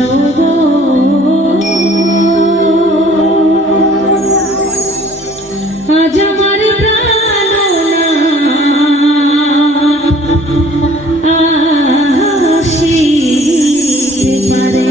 সাজাও গো আজ আমার প্রাণনা আসিতে পারে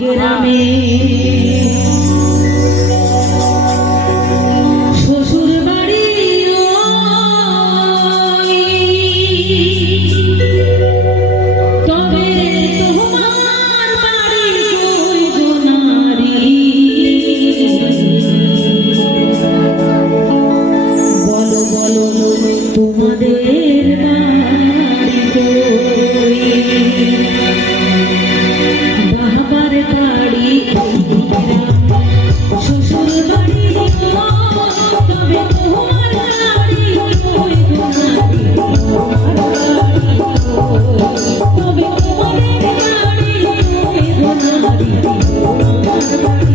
গ্রামে শ্বশুর বাড়ি তবে তোমার বাড়ি কই গো নারী বলো বলো তোমাদের বাড়ি কই বাবার বাড়ি শ্বশুর বাড়ি তবে তোমার বাড়ি কই গো নারী তবে তোমাদের বাড়ি কই গো নারী তোমার বাড়ি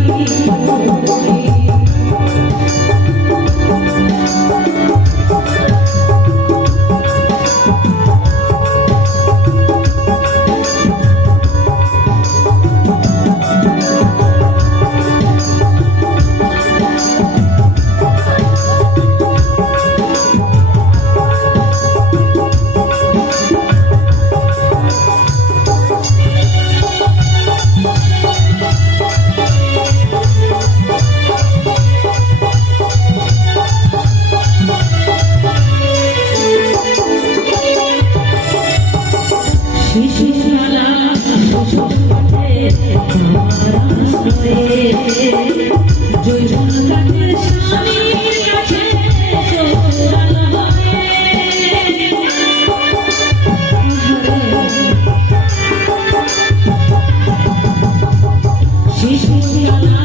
শিশুশালা শ্বশুরবাড়িতে আমার আশ্রয়ে জৈবন কাঠের স্বামীর কাছে শ্বশুরালয়ে শিশুশালা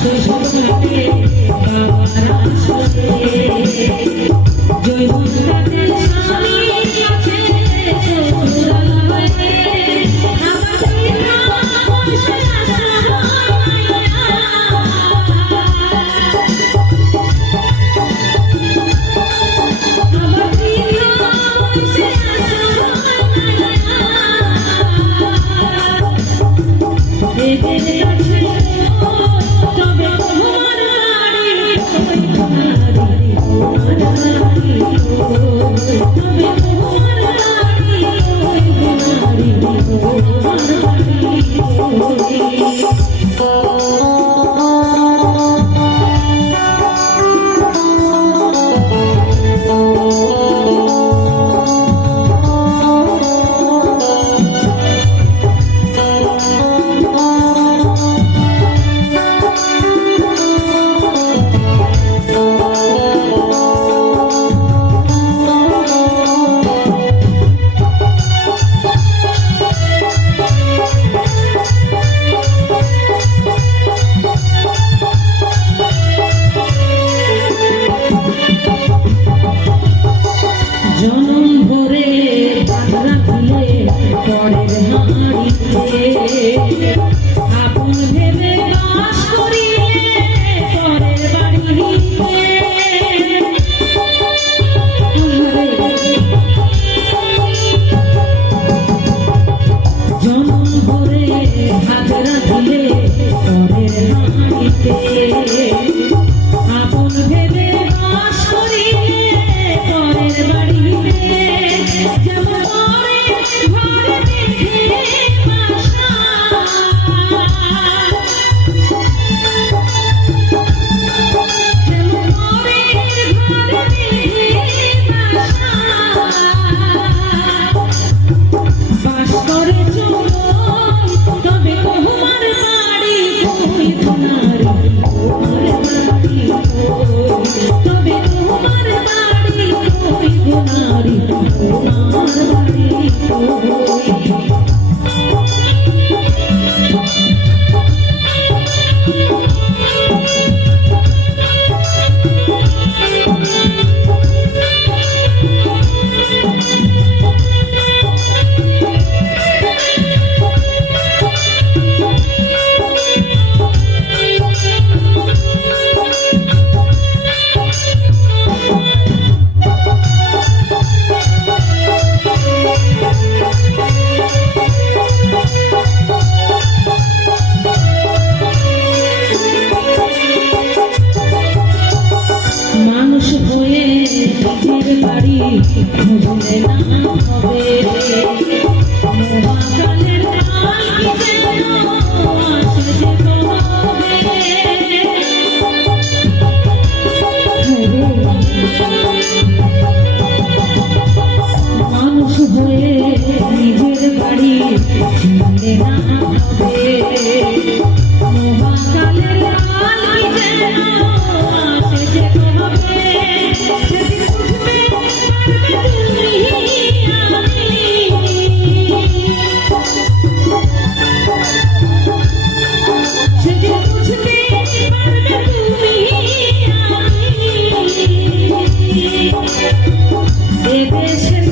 শ্বশুরবাড়িতে আমার আশ্রয়ে জৈবন কাঠের স্বামীর কাছে শ্বশুরালয়ে জনম ভরে রাখিলে পরের হাড়িতে আপন ভেবে বাস করিলে পরের বাড়িতে জনম ভরে হাত রাখিলে পরের হাড়িতে আপন ভেবে বাস করিলে পরের বাড়িতে যেমন পরের ঘরে দেখে বাসা না হবে মহাকালের লাল কি যেন আসে যে হবে সেদিন বুঝবে পারবে তুমি আমি সেদিন বুঝবে পারবে তুমি আমি এদেশের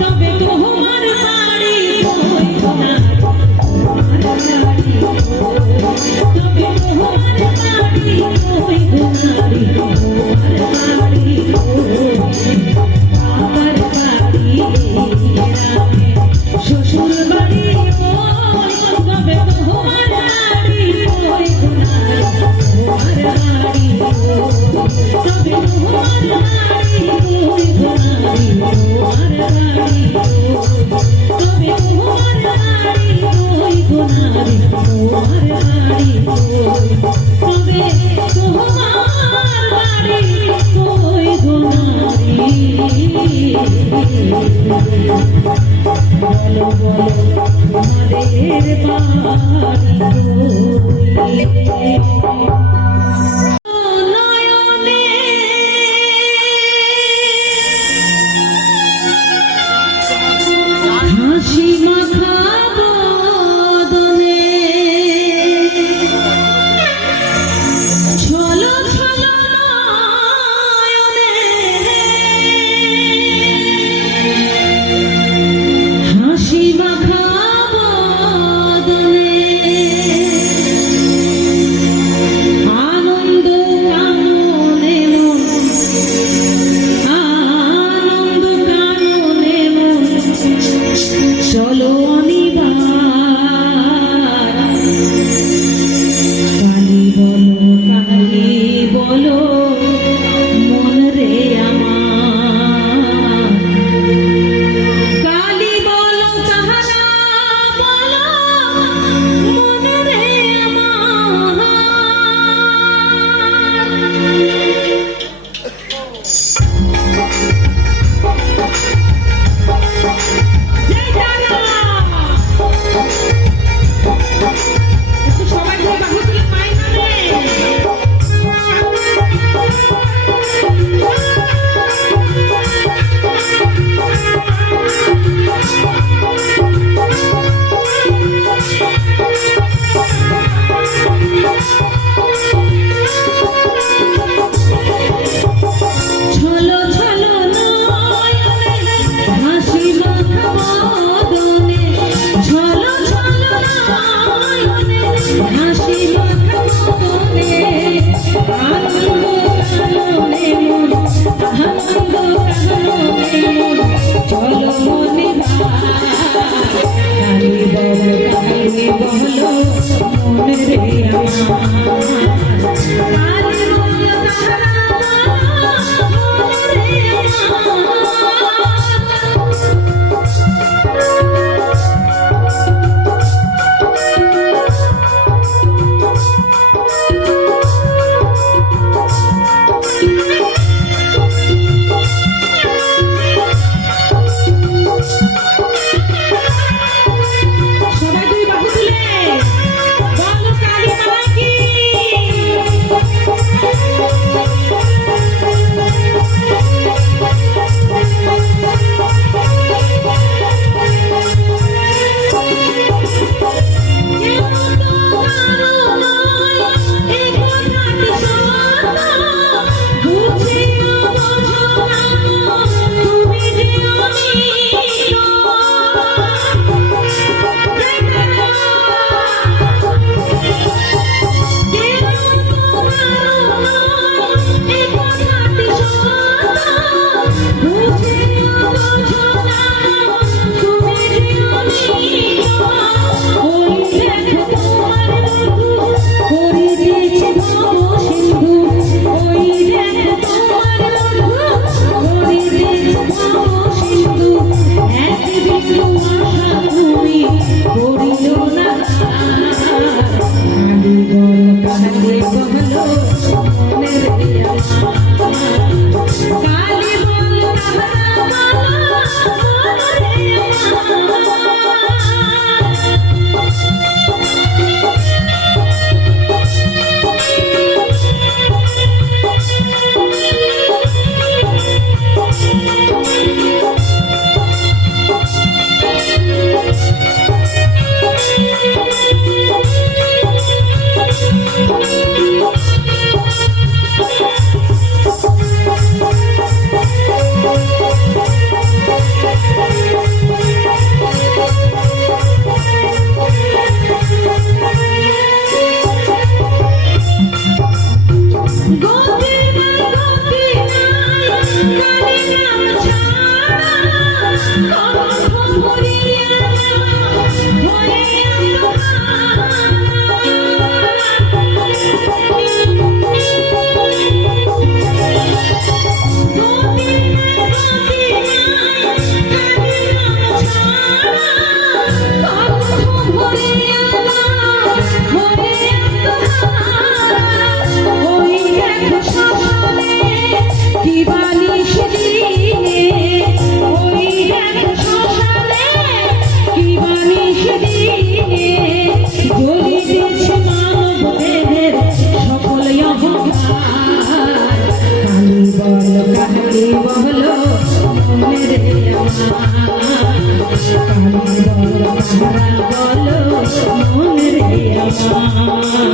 তবে তোমার বাড়ি ওই তোমার বাড়ি তবে তোমার বাড়ি ওই তোমার বাড়ি আমার বাড়ি গ্রামে শ্বশুর বাড়ি ওই তবে তোমার বাড়ি ওই তোমার বাড়ি তবে তোমার বাড়ি ওই বলো বলো তোমাদের বাড়ি নয়নে হাসি মাখা বদনে ছলো ছলো নয়নে হাসি মাখা বদনে আনন্দ কাননে মন আনন্দ কাননে মন চলো অনিবার কালি বলো মন রে আমার কালি বলো কাহারা বলো মন রে আমার জয় জানা একটু সবাই মিলে বাহু তুলে মায়ের ছলো ছলো নয়নে হাসি মাখা বদনে ছলো ছলো নয়নে হাসি মাখা বদনে আনন্দ কাননে মন আনন্দ কাননে মন চলো অনিবার কালি বলো মন রে আমার কালি বলো কাহারা মন রে আমার সবাই দুই বাহু তুলে বলো কালী মাই কি হারান বলো মন রে আমার।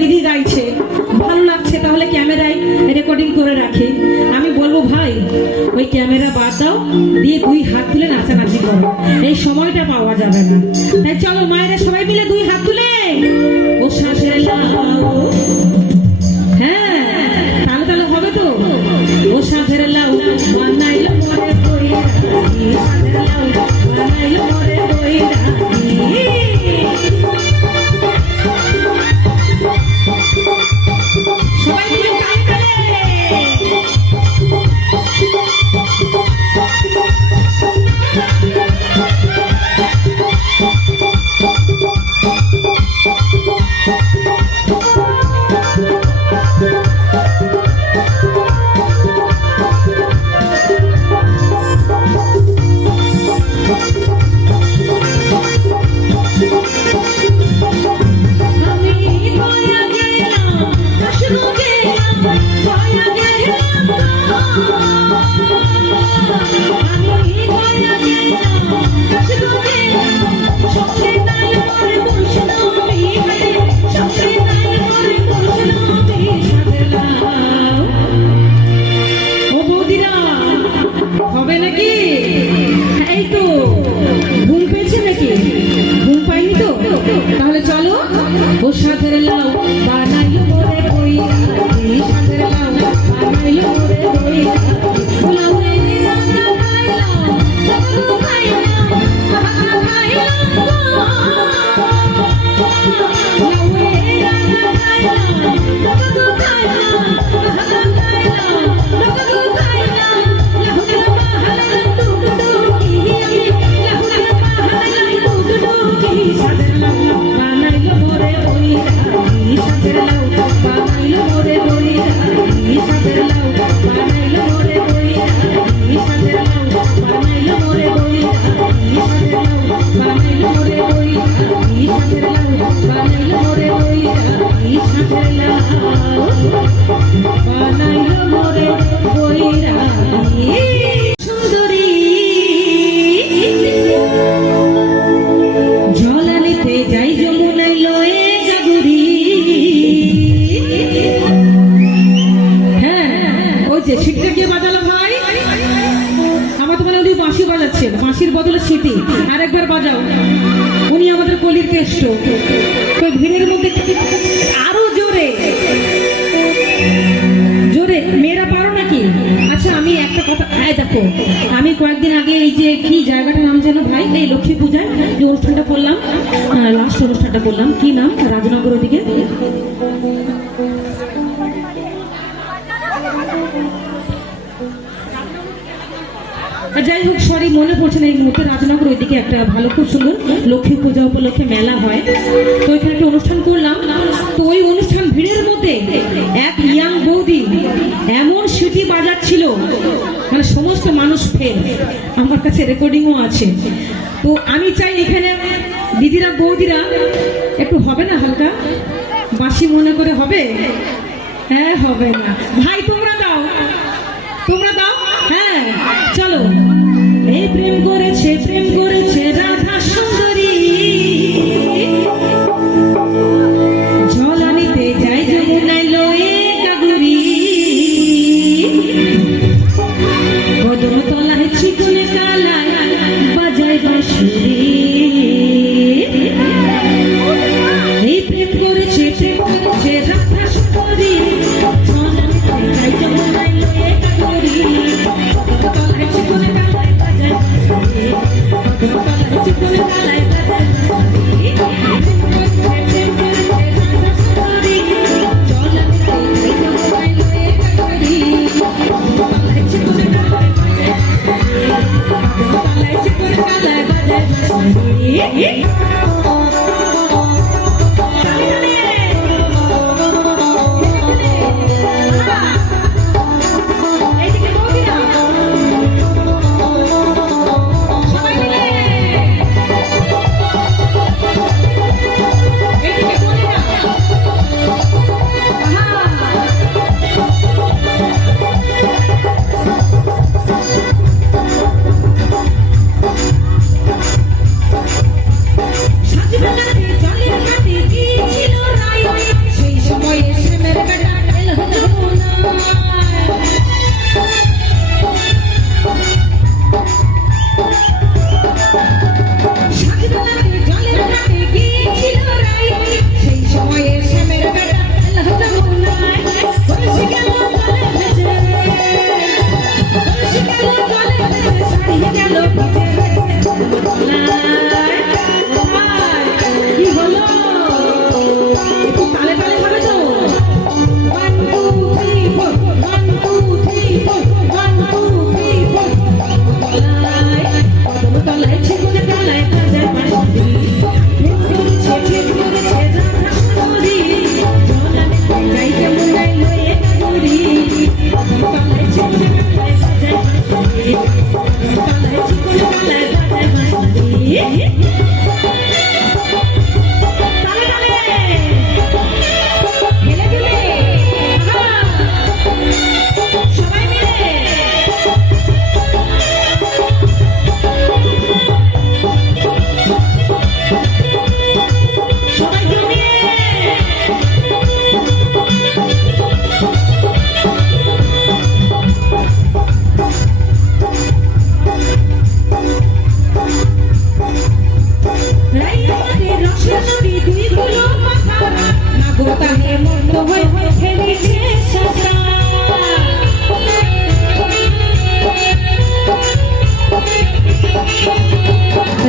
দিদি গাইছে, ভালো লাগছে, তাহলে ক্যামেরায় রেকর্ডিং করে রাখি। আমি বলবো ভাই ওই ক্যামেরা বাদ দাও, দিয়ে দুই হাত তুলে নাচানাচি করো, এই সময়টা পাওয়া যাবে না। তাই চলো মায়েরা সবাই মিলে দুই হাত তুলে ও শ্বাসের লাউ, হ্যাঁ তাহলে তাহলে হবে তো। ও শ্বাসের লাউ বানাইলো মরে কই রাখি, শ্বাসের লাউ বানাইলো মরে কই রাখি। সবাই মিলে তালি তালে। হবে নাকি? এই তো ঘুম পেয়েছে নাকি? ঘুম পাইনি তো? তাহলে চলো ও সাথের লাউ বানাইলো মোরে কই রাখি, সাথের লাউ বানাইলো মোরে কই রাখি। লাউ রে রান্না খাইলাম, লাউ খাইলাম, খাইলাম, লাউ রে রান্না খাইলাম, লাউ খাইলাম, বাঁশির বদলে সিটি আরেকবার বাজাও। উনি আমাদের কলির কেষ্ট, তো ভিড়ের মধ্যে আরো জোরে জোরে মেয়েরা পারো নাকি? আচ্ছা আমি একটা কথা, হ্যাঁ দেখো আমি কয়েকদিন আগে এই যে কি জায়গাটার নাম যেন ভাই, এই লক্ষ্মী পূজায় যে অনুষ্ঠানটা করলাম, লাস্ট অনুষ্ঠানটা করলাম, কি নাম রাজনগর ওদিকে, যাই হোক সরি মনে পড়ছে না এই মুহূর্তে, রাজনগর ওইদিকে একটা ভালো খুব সুন্দর লক্ষ্মী পূজা উপলক্ষে মেলা হয়, তো ওইখানে একটা অনুষ্ঠান করলাম। তো ওই অনুষ্ঠান ভিড়ের মধ্যে এক ইয়াং বৌদি এমন সিটি বাজাচ্ছিল, মানে সমস্ত মানুষ ফেল, আমার কাছে রেকর্ডিংও আছে। তো আমি চাই এখানে দিদিরা বৌদিরা একটু হবে না হালকা বাঁশি মনে করে হবে? হ্যাঁ হবে না ভাই, তোমরা দাও, তোমরা দাও, হ্যাঁ চলো। এই প্রেম করেছে রাধা সুন্দরী, জল আনিতে যাই যমুনায় লয়ে গাগুরি, বদন তলায় চিকনে কালায় বাজায় বাঁশুরি। এই প্রেম করেছে রাধা সুন্দরী, জল আনিতে যাই যমুনায় লয়ে গাগুরি, তলায় চিকনে কালায় বাজায় বাঁশুরি, তলায় চিকনে কালায় বাজায় বাঁশুরি।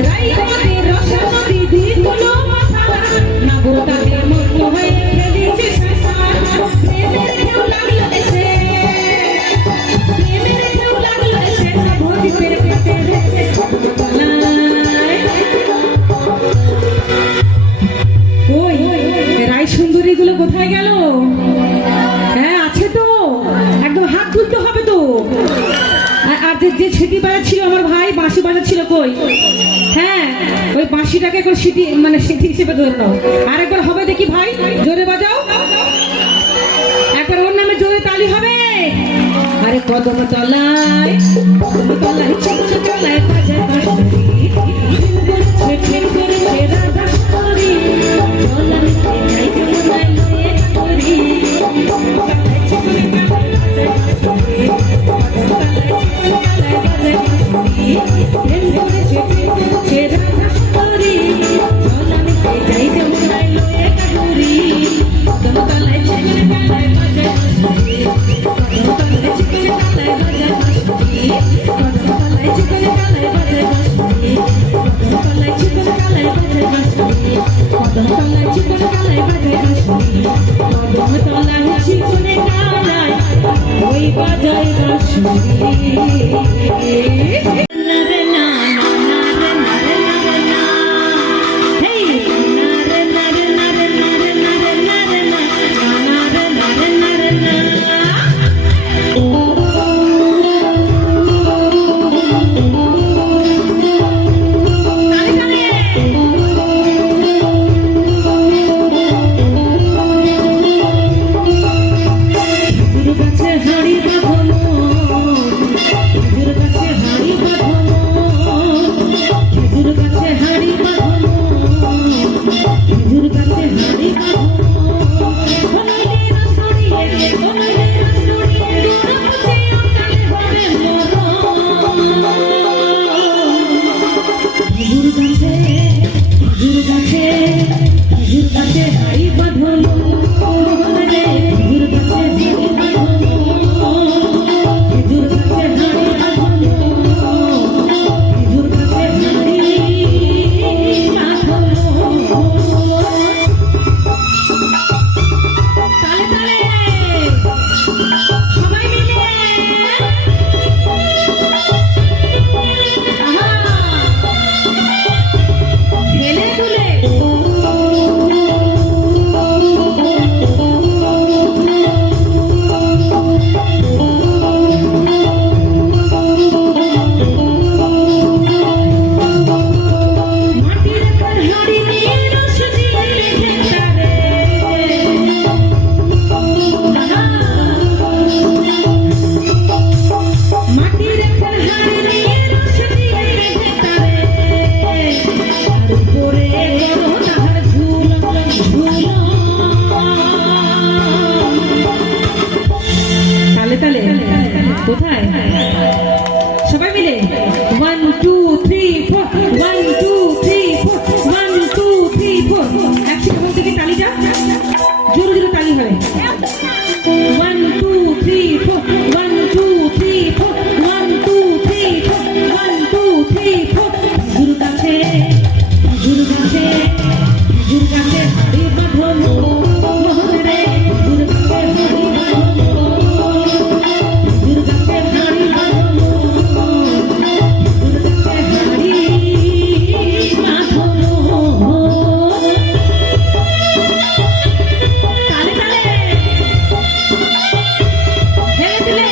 রাই আমাদের রসা নদী দুই গুলো মাথা নাগর তাদের মতো হয়ে খেলেছে সংসার প্রেমের ঢেউ লাগলো এসে প্রেমের ঢেউ লাগলো এসে নবদ্বীপের পেটে রেখে ওই রাই সুন্দরী গুলো কোথায় গেল? হ্যাঁ আছে তো, একদম হাত তুলতে হবে তো। আর যে ছিটি বাজাচ্ছিল আমার ভাই, বাঁশি বাজাচ্ছিল কই? হ্যাঁ ওই বাঁশিটাকে করে সিটি মানে সিটি হিসেবে ধরে নাও। আর একবার হবে দেখি ভাই, জোরে বাজাও একবার, ওর নামে জোরে তালি হবে। আরে কদম তলায় চন্দ্র তলায় বাজায় বাঁশি ঠিক করেছে রাধা সুন্দরী চলাতে যাইতে মনায় লয়ে করি ওই বাজায় বাঁশি কোথায় সবাই মিলে 1 2 3 4 1 2 3 4 1 2 3 4 একসাথে থেকে তালিটা জোরে জোরে তালি হবে 1 2 3 4 1 2 3 4 1 2 3 4 1 2 3 4 গুরু কাছে হরি বাঁধনো মোহরে গুরু কাছে হরি বাঁধনো গুরু কাছে হরি বাঁধনো গুরু কাছে হরি বাঁধনো তালে তালে হেলে দিলে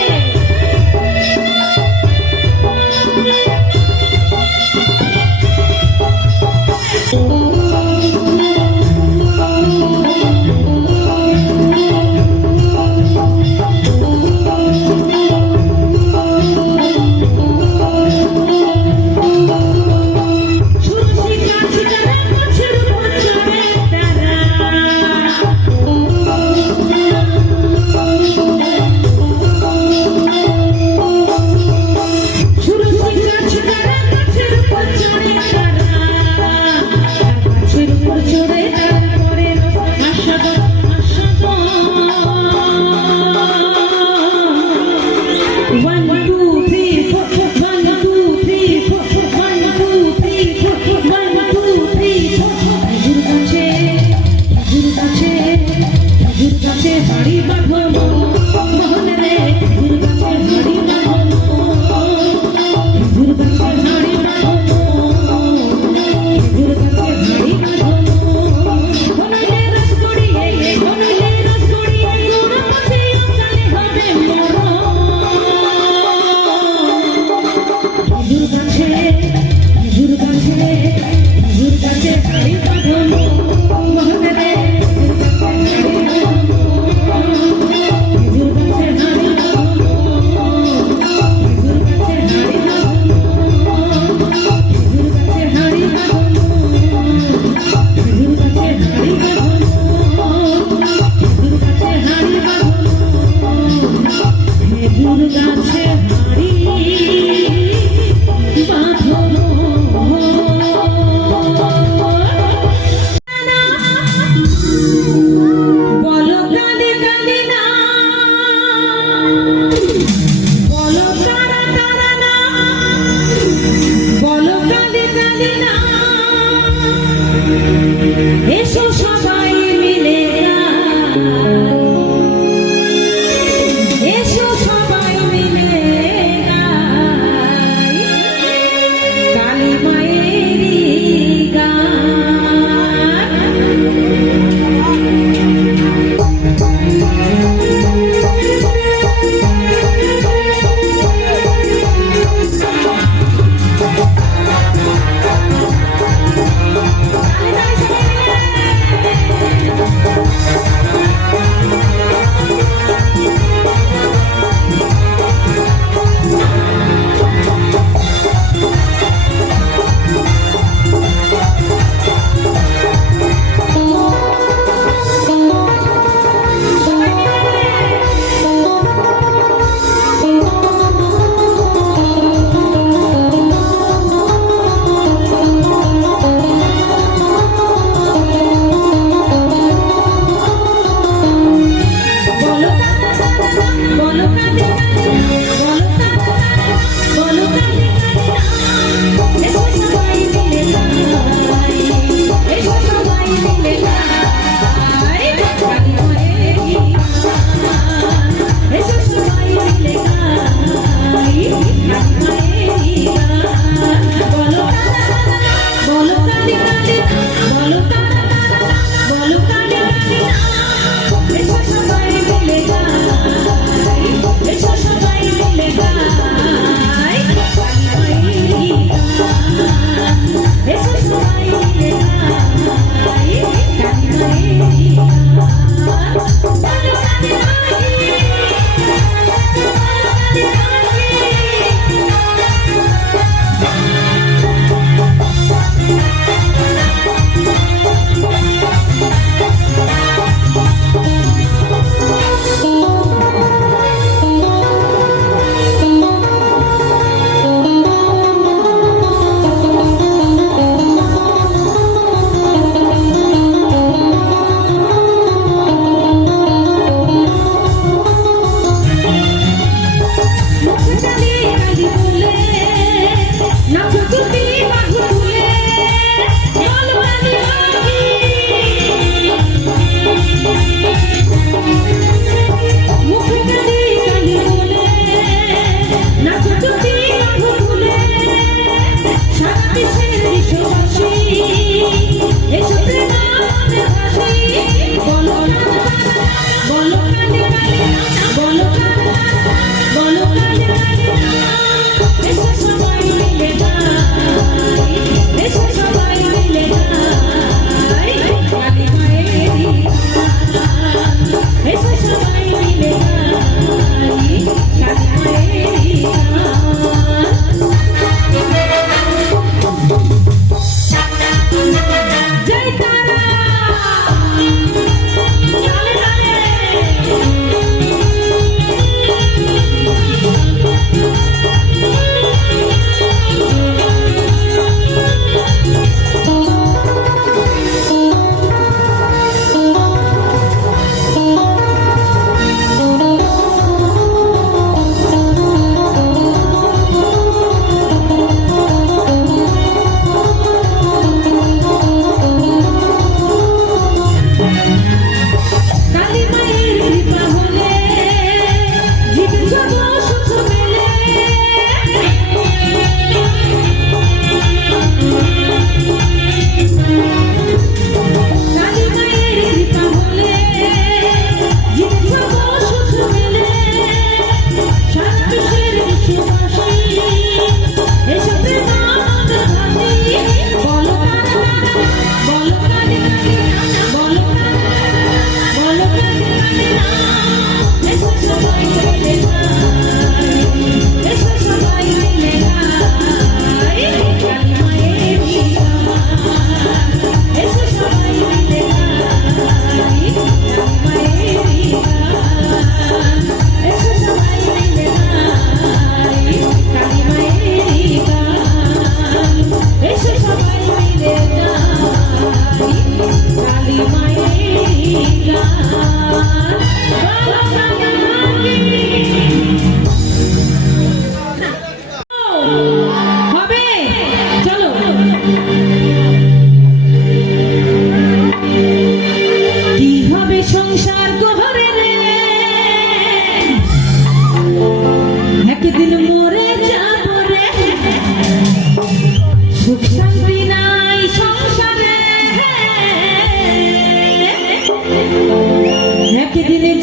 এসো সবাই মিলে গাই, এসো সবাই মিলে গাই, কালী মায়েরই গান।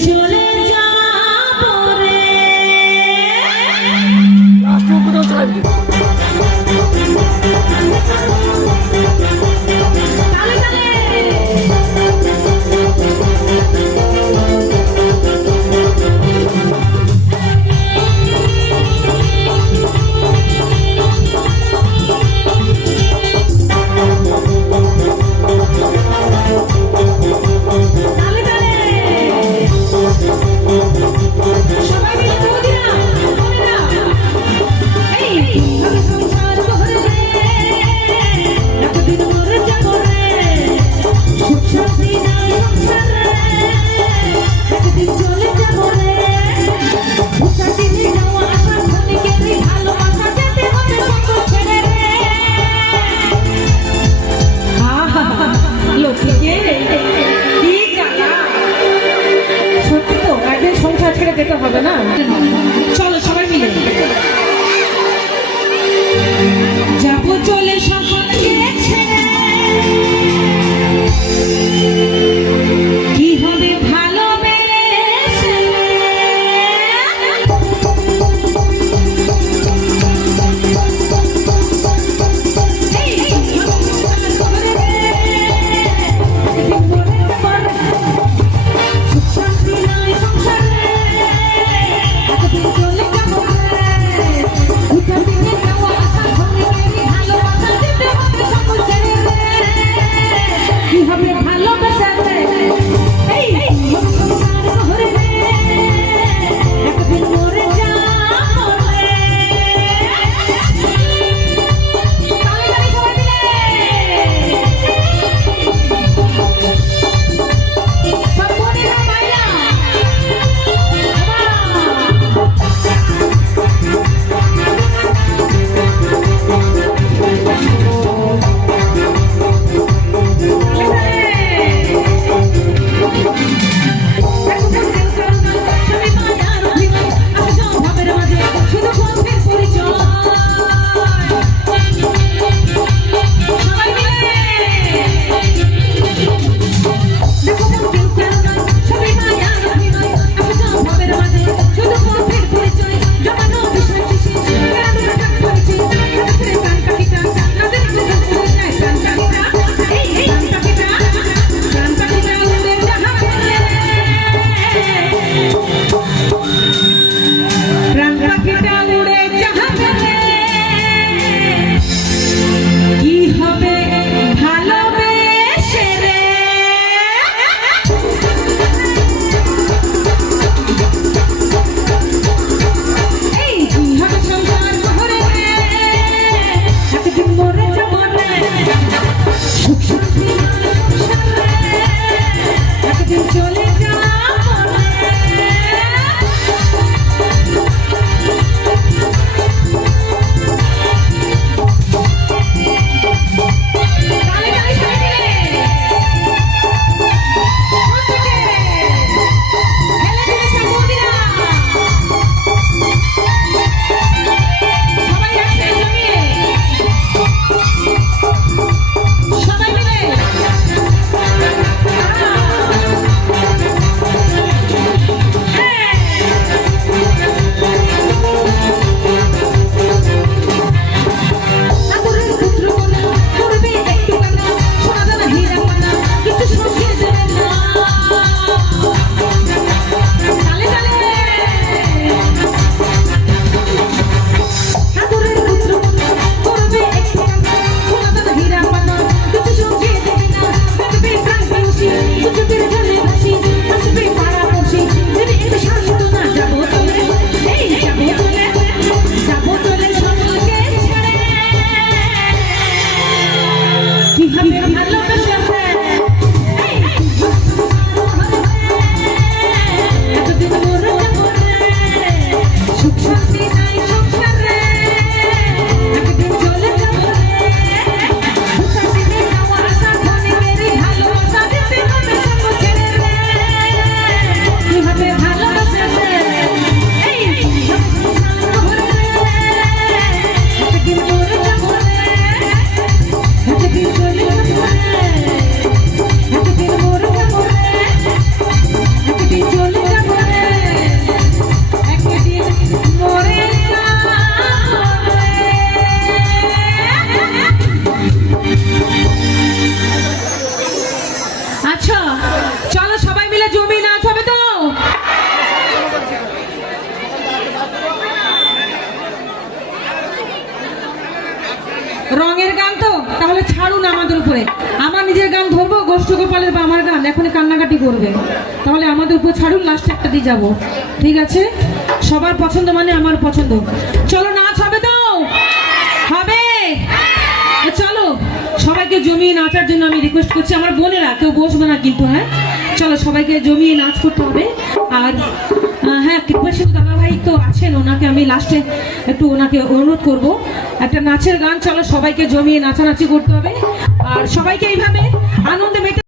চলে যাবো রে। তালে তালে। সবাই মিলে বৌদিরা, বোনেরা, এই কিভাবে সংসার করে এতদিন মরে যাবো রে, সুখ শান্তি নাই সংসারে, একদিন চলে যাবো রে, উষা দিনে যাওয়া আসা ক্ষণিকেরই ভালোবাসা যেতে হবে সকল ছেড়ে রে। আহা, লক্ষ্মীকে কি জ্বালা। সত্যি তো একদিন সংসার ছেড়ে যেতে হবে না। চলো সবাই মিলে যাবো চলে সকলকে ছেড়ে, কি হবে ভালোবেসে, এই সংসার করে একদিন মরে যাবো রে, সুখ শান্তি নাই সংসারে, একদিন চলে যাবো রে, উঠা দিনে যাওয়া আসা ক্ষণিকেরই ভালোবাসা যেতে হবে সকল ছেড়ে রে, কি হবে ভালোবাসা রে, এই সংসার করে একদিন মরে যাবো রে। তালে তালে সবাই মিলে। সব বোনেরা ভাইরা, প্রাণ পাখিটা উড়ে যাবে রে, কি হবে ভালোবেসে রে, এই কি হবে সংসার করে রে, একদিন মরে যাবো রে, সুখ শান্তি নাই সংসারে, একদিন চলে যাবো রে। তালে তালে সবাই মিলে। কোন থেকে? হেলে দুলে সব বৌদিরা। সবাই আসছে জমিয়ে। সবাই মিলে। আদরের পুত্র কন্যা করবে একটু কান্না, সোনা দানা হীরা কন্যা কিছু সঙ্গে দেবে না। তালে তালে। আদরের পুত্র কন্যা করবে একটু কান্না, সোনা দানা হীরা কন্যা কিছু সঙ্গে দেবে না। দেখবে প্রাণ খুশি, সুযোগের জলে ভাসি, আসবে পাড়া পড়শি, দেবে এবে সান্ত্বনা। যাবো চলে, এই যাবো চলে, যাবো চলে সকলকে ছেড়ে, কি হবে ভালোবাসা রে, এই এতদিন মরে যাবো রে, সুখ শান্তি নাই সংসারে, একদিন চলে যাবো রে, উষা দিনে যাওয়া আসা ক্ষণিকেরই ভালোবাসা যেতে হবে সকল ছেড়ে রে, কি হবে ভালোবাসা রে, এই সংসার করে একদিন মরে যাবো রে, একদিন চলে যাবো রে। করে আমার নিজের গান ধরবো, গোষ্ঠ গোপালের বা আমার গান এখনই কান্নাকাটি করবে, তাহলে আমাদের উপর ছাড়ুন, লাস্টে একটা দিয়ে যাবো, ঠিক আছে? সবার পছন্দ মানে আমার পছন্দ। চলো নাচ হবে তো? হবে? চলো সবাইকে জমিয়ে নাচার জন্য আমি রিকোয়েস্ট করছি, আমার বোনেরা কেউ বসবে না কিন্তু, হ্যাঁ চলো সবাইকে জমিয়ে নাচ করতে হবে। আর হ্যাঁ, কৃপাশিস দাদাভাই তো আছেন, ওনাকে আমি লাস্টে একটু ওনাকে অনুরোধ করব একটা নাচের গান, চলো সবাইকে জমিয়ে নাচানাচি করতে হবে আর সবাইকে এইভাবে আনন্দে মেতে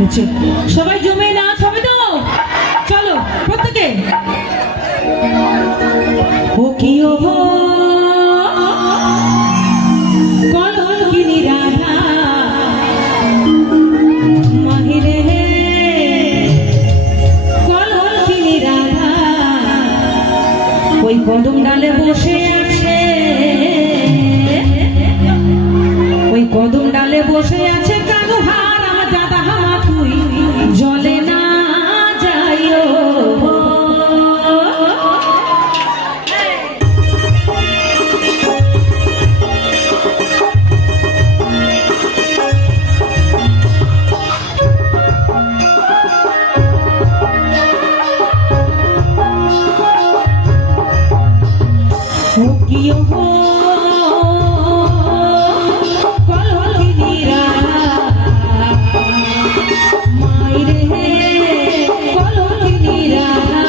হচ্ছে। সবাই জমে নাচ হবে তো? চলো প্রত্যেকে। ও কি ও কলঙ্কিনী রাধা মাহিরে কলঙ্কিনী রাধা ওই কদম ডালে বসে আছে, ওই কদম ডালে বসে আছে কানু হার আমার দাদা হামা তুই জলে না যাইও। কিও কলঙ্কিনী রাধা মাইরে কলঙ্কিনী রাধা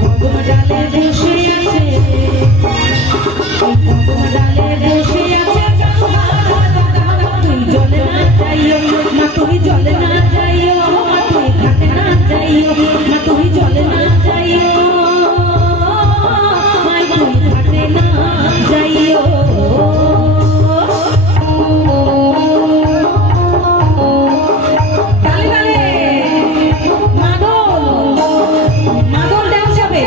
কদম ডালে বসে আছে, কদম ডালে বসে আছে তুই জলে না যাইও মা, তুই জলে না যাইও মা, তুই ঘাটে না যাইও মা, তুই জলে না যাইও যাইও। তালে তালে মাদল মাদল ডান্স হবে।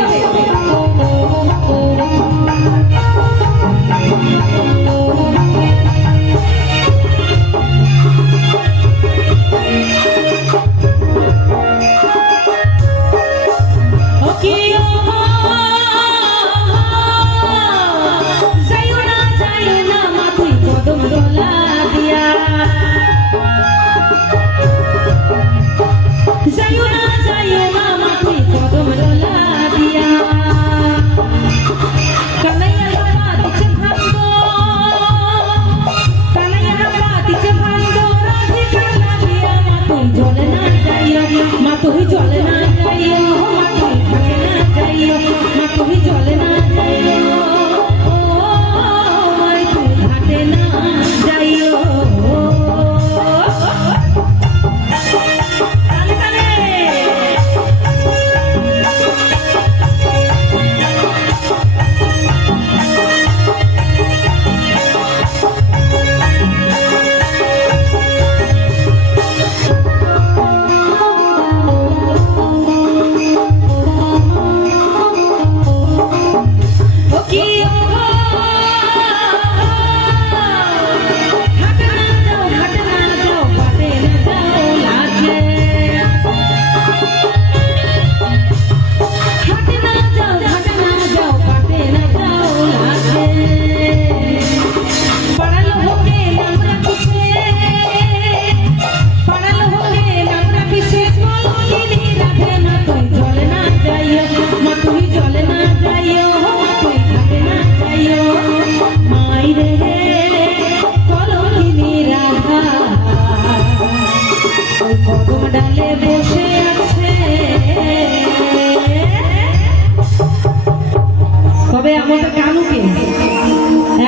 তবে আমাদের কানুকে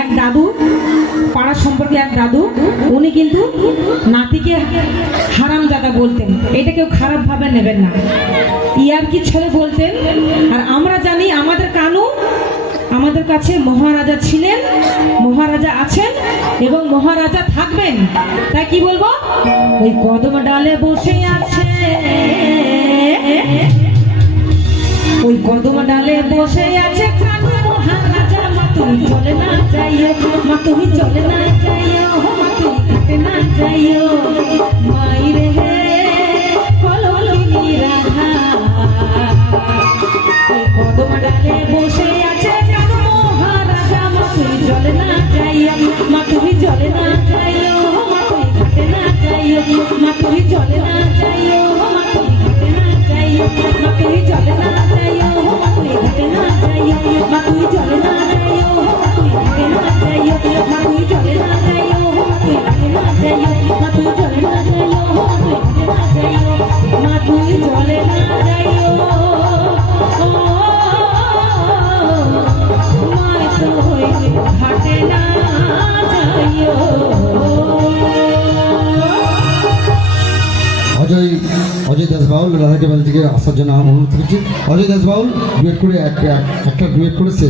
এক দাদু, পাড়ার সম্পর্কে এক দাদু, উনি কিন্তু নাতিকে হারামজাদা বলতেন। এটা কেউ খারাপ ভাবে নেবেন না, ইয়ার কি ছেলে বলতেন। আর আমরা জানি আমাদের কানু আমাদের কাছে মহারাজা ছিলেন, মহারাজা আছেন এবং মহারাজা থাকবেন। তাই কি বলবো, ওই কদম ডালে বসে আছে, ওই কদম ডালে বসে আছে কানু মহারাজা। মা তুমি চলে না যাইও, মা তুমি চলে না যাইও, মা তুমি ঘাটে না যাইও, মাইরে কলঙ্কিনী রাধা। ওই কদম ডালে বসে আছে কানু মহারাজা। মা তুমি চলে না যাইও, মা তুমি চলে না যাইও, মা তুমি ঘাটে না যাইও, মা তুমি চলে না যাইও, মা তুমি ঘাটে না যাইও, মা তুমি চলে না যাইও, মা তুমি ঘাটে না যাইও, মা তুমি চলে না যাইও, মা তুমি ঘাটে না যাইও, মা তুমি চলে না যাইও, মা তুমি ঘাটে না যাইও, মা তুমি চলে না যাইও, মা তুমি ঘাটে না যাইও, মা তুমি চলে না যাইও, মা তুমি ঘাটে না যাইও। অজয় দাস বাউল রাধাকে বাড়ি থেকে আসার জন্য অনুরোধ করছি। অজয় দাস বাউল ডুয়েট করে একটা ডুয়েট করেছে